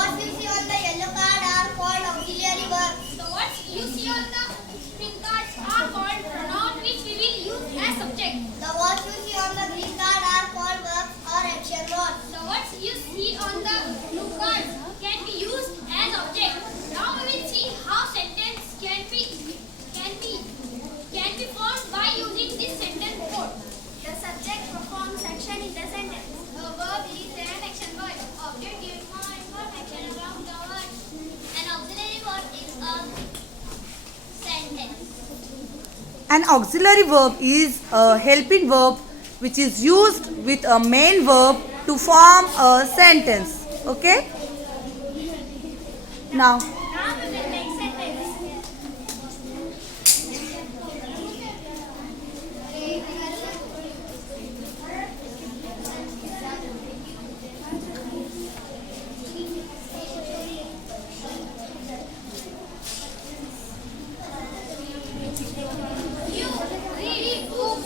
words you see on the yellow card are called auxiliary verbs. The words you see on the pink cards are called pronoun which we will use as subject. The words you see on the green card are called verbs or action words. The words you see on the blue cards can be used as object. Now we will see how sentence can be formed by using this sentence code. The subject performs action in the sentence. The verb is an action word. Object gives more information about the word. An auxiliary word is a sentence. An auxiliary verb is a helping verb which is used with a main verb to form a sentence. Okay? Now, Now we will make sentence. You read book.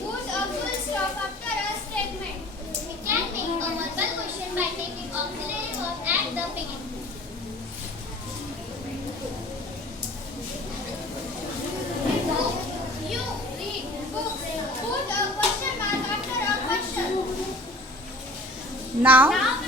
Put a full stop after a statement. We can make a verbal question by taking auxiliary verb at the beginning. Book. You read book. Put a question mark after a question. now Now